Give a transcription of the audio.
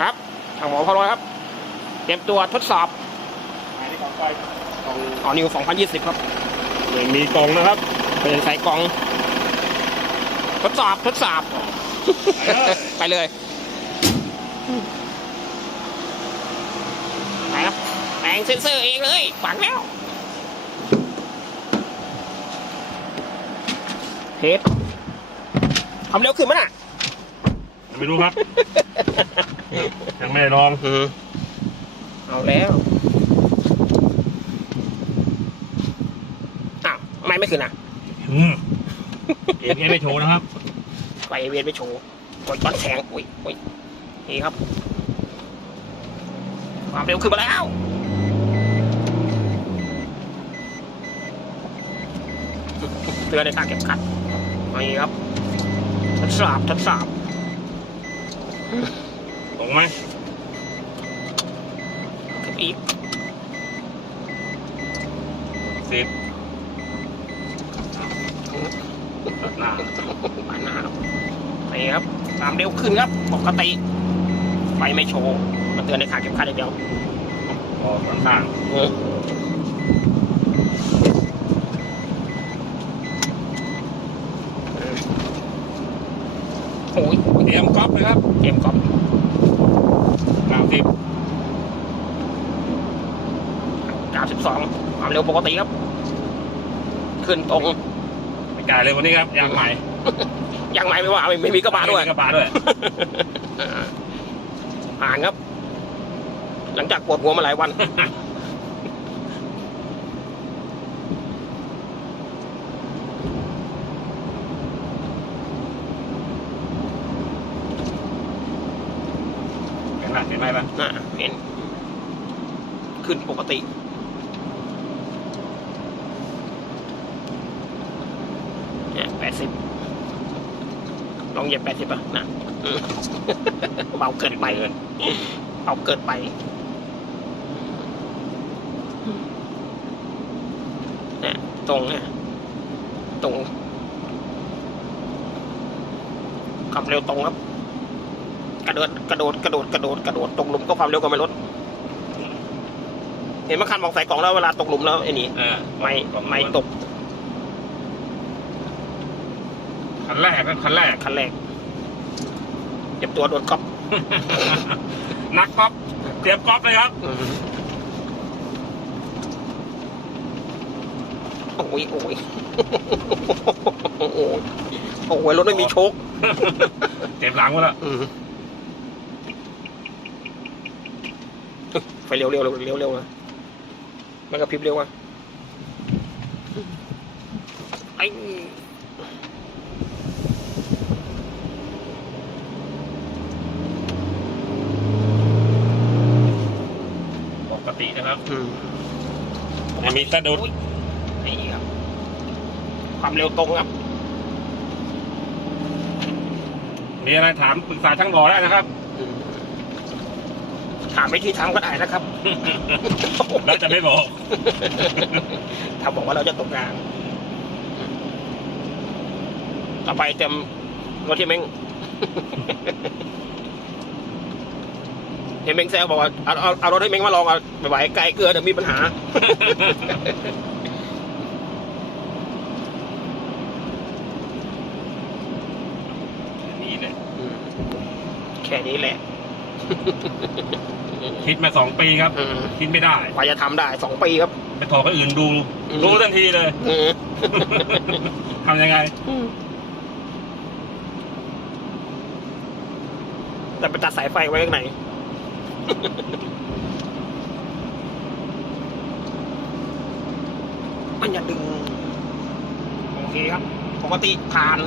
ครับทางหมอพอร้อยครับ เตรียมตัวทดสอบอันนี้ของไฟกล่องออนิว2020 ครับไม่มีกล่องนะครับเป็นใส่กล่อง ทดสอบทดสอบ ไปเลยไปครับแปลงเซ็นเซอร์เองเลยฝังแล้วเทสทำเร็วขึ้นมั้ยน่ะ ไม่รู้ครับ ยังไม่ได้ลองอืมเอาแล้วอ้าวทำไมไม่ขึ้นอะอืมเอ็นเอ็นไม่โชว์นะครับไปเวียนไปโชว์กดก้อนแสงอุ้ยอุ้ยนี่ครับ ความเร็วขึ้นมาแล้วเตือนในการเก็บขัดนี่ครับทดสอบทดสอบตรง ไหมขึ้นอีกสิบตัดหน้าปานหน้าครับนี่ครับความเร็วขึ้นครับปกติไฟไม่โชว์มาเตือนในขาเก็บขัดอย่างเดียวพอข้างเออโอ้ยๆเตรียมก๊อปเลยครับเกมกอ ล์ฟสามสิบ92ความเร็วปกติครับ ขึ้นตรงไม่กล้าเลยวันนี้ครับยางใหม่ยังไม่ไม่ว่าไม่ไม่มีกระบะด้วยไม่มีกระบะด้วยอ่าผ่านครับ หลังจากปวดหัวมาหลายวัน เห็นไหมเห็นไหมปะอ่าเห็น ขึ้นปกติเนี่ยแปดสิบลองเหยียบแปดสิบอะนะอืมเบาเกินไปเบาเกินไปเนี่ยตรงเนี่ยตรงความเร็วตรงครับ กระโดดกระโดดกระโดดกระโดดกระโดดตกหลุมก็ความเร็วก็ไม่ลดเห็นไหมคันมองใส่กล่องแล้วเวลาตกหลุมแล้วไอ้นี่เออไม่ไม่ตกคันแรกก็คันแรกคันแรกเจ็บตัวโดนก๊อปนักก๊อปเตรียมก๊อปเลยครับโอ้ยโอ้ยโอ้ยโอ้ยรถไม่มีโชคเตรียมหลังไว้แล้ว ฟเร็วเร็วเร็วเร็วเร็วนะมันกระพริบเร็วอะไอ้ปกตินะครับอืมไม่มีสะดุดอุ๊ยนี่ครับความเร็วตรงครับ มีอะไรถามปรึกษาช่างหล่อได้นะครับ อืม ถามวิธีทำก็ได้นะครับแล้วจะไม่บอก ถ้าบอกว่าเราจะตกงาน ต่อไปเต็มรถที่เม้งเห็นเม้งแซวบอกว่าเอาเอาเอารถให้เม้งมาลองเอาไม่ไหวไกลเกลือเดี๋ยวมีปัญหา นี่แหละแค่นี้แหละ คิดมาสองปีครับ อืมคิดไม่ได้ กว่าจะทำได้สองปีครับ ไปถอดคนอื่นดู อืม รู้ทันทีเลย อืม ทำยังไง แต่ไปตัดสายไฟไว้ข้างใน มันอย่าดึง โอเคครับ ปกติผ่าน